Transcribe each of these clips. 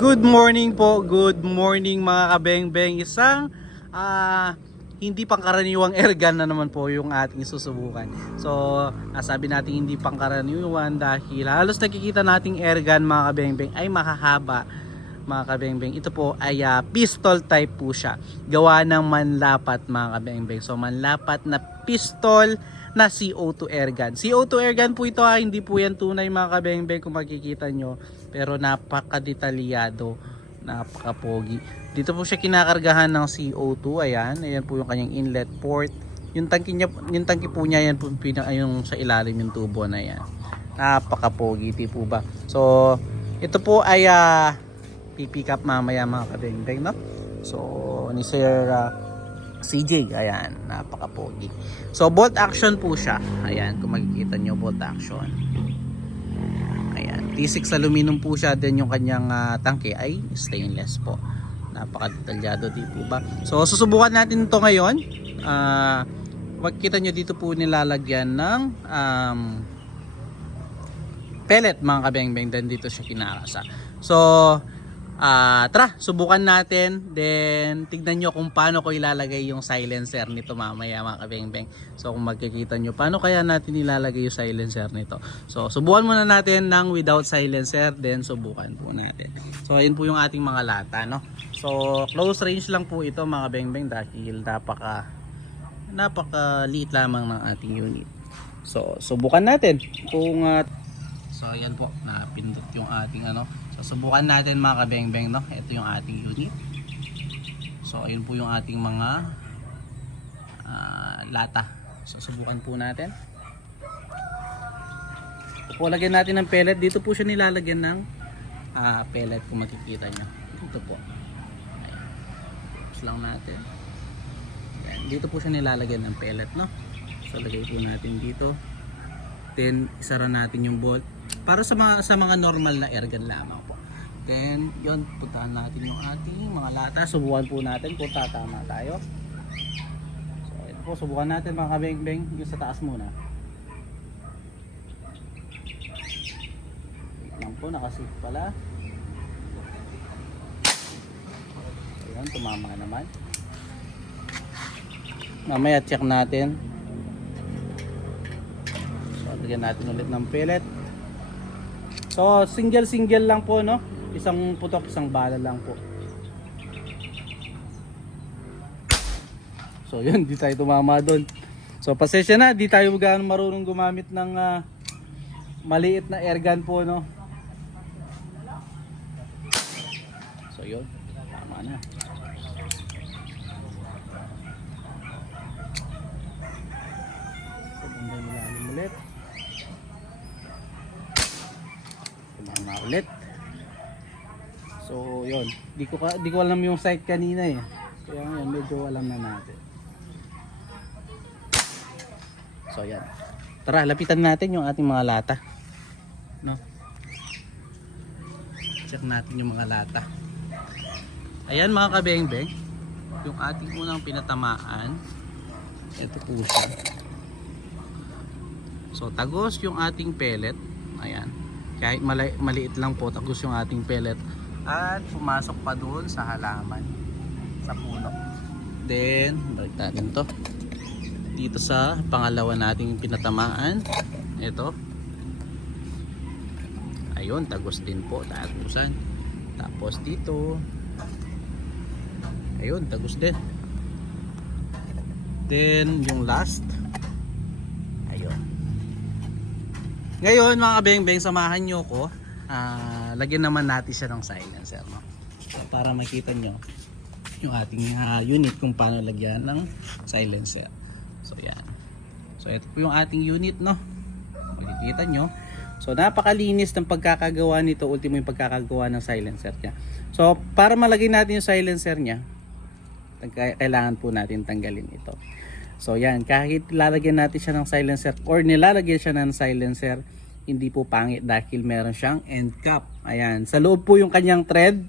Good morning po, good morning mga kabeng-beng. Isang hindi pangkaraniwang airgun na naman po yung ating susubukan. So, sabi natin hindi pangkaraniwan dahil halos nakikita nating airgun mga kabeng-beng ay makahaba mga kabeng-beng. Ito po ay pistol type po siya. Gawa ng manlapat mga kabeng-beng. So, manlapat na pistol na CO2 airgun. CO2 airgun po ito hindi po yan tunay mga kabeng-beng kung makikita nyo. Pero napaka-detalyado, napaka-pogi. Dito po siya kinakargahan ng CO2. Ayan po yung kanyang inlet port. Yung tangki po niya yan po yung sa ilalim yung tubo na yan. Napaka-pogi po ba. So, ito po ay pipick up mamaya mga kabeng-beng, no? So, ni Sir CJ, ayan, napaka-pogi. So, bolt action po siya. Ayan, kung makikita nyo, bolt action. Ayan, T6 aluminum po siya. Then yung kanyang tangke ay stainless po. Napaka-detalyado, di po ba? So, susubukan natin ito ngayon. Makikita nyo dito po nilalagyan ng pellet mga kabeng-beng. Then dito siya kinakasa. So, tara, subukan natin. Then tignan nyo kung paano ko ilalagay yung silencer nito mamaya mga kabeng-beng. So kung magkikita nyo, paano kaya natin ilalagay yung silencer nito. So subukan muna natin ng without silencer. Then subukan po natin. So ayun po yung ating mga lata, no? So close range lang po ito mga kabeng-beng dahil napaka-liit lamang ng ating unit. So subukan natin kung so ayan po, napindot yung ating So subukan natin mga kabeng-beng, no? Ito yung ating unit. So ayun po yung ating mga lata. So subukan po natin. So, lagyan natin ng pellet. Dito po siya nilalagyan ng pellet kung makikita nyo. Dito po. Ayan. Tapos lang natin. Ayan. Dito po siya nilalagyan ng pellet, no? So lagay po natin dito. Then isara natin yung bolt. Para sa mga normal na airgun lamang po. Then, yun, puntahan natin yung ating mga lata. Subukan po natin kung tatama tayo. So, ito po, subukan natin mga kabeng-beng. Yung sa taas muna. Wait lang po, nakasave pala. Ayan, tumama naman. Mamaya check natin. So, lagyan natin ulit ng pellet. So, single lang po, no? Isang putok, isang bala lang po. So, yun, di tayo tumama doon. So, pasensya na, di tayo gaano marunong gumamit ng maliit na airgun po, no? So, yun, tama na. So, bunday nilalim ulit. Tumama ulit. So, yun. Di ko alam yung sight kanina eh. Kaya ngayon, medyo alam na natin. So, yan. Tara, lapitan natin yung ating mga lata. No? Check natin yung mga lata. Ayan mga kabeng-beng. Yung ating unang pinatamaan. Ito po siya. So, tagos yung ating pellet. Ayan. Kahit maliit lang po, tagos yung ating pellet. At pumasok pa doon sa halaman, sa puno. Then balik natin to dito sa pangalawa nating pinatamaan. Ito, ayun, tagos din po, tagusan. Tapos dito, ayun, tagos din. Then yung last, ayun. Ngayon mga kabeng-beng, samahan nyo ko. Lagyan naman natin siya ng silencer, no? So, para makita nyo yung ating unit kung paano lagyan ng silencer. So yan. So ito po yung ating unit, no? Makikita nyo. So napakalinis ng pagkakagawa nito. Ultimo yung pagkakagawa ng silencer niya. So para malagay natin yung silencer niya, kailangan po natin tanggalin ito. So yan, kahit lalagyan natin siya ng silencer or nilalagyan siya ng silencer, hindi po pangit dahil meron siyang end cap. Ayan, sa loob po yung kanyang thread.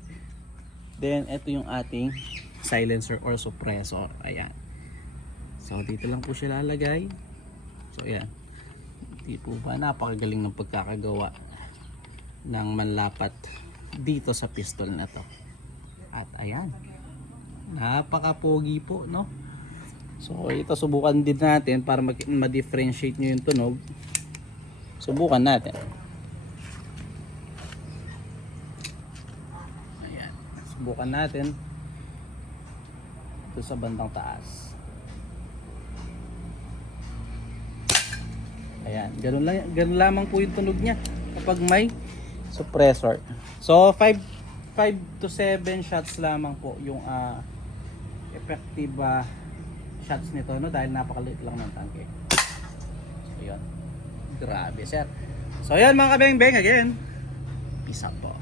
Then ito yung ating silencer or suppressor. Ayan. So dito lang po siya lalagay. So ayan. Hindi po ba napakagaling ng pagkakagawa ng manlapat dito sa pistol na to. At ayan, napaka-pogi po, no? So ito subukan din natin para ma-differentiate nyo yung tunog. Subukan natin. Ayan, subukan natin ito sa bandang taas. Ayan, ganun lamang po yung tunog niya kapag may suppressor. So 5 to 7 shots lamang po yung effective shots nito, no, dahil napakaliit lang ng tangke. So yun, grabe sir. So yan mga kabeng-beng, again, peace out po.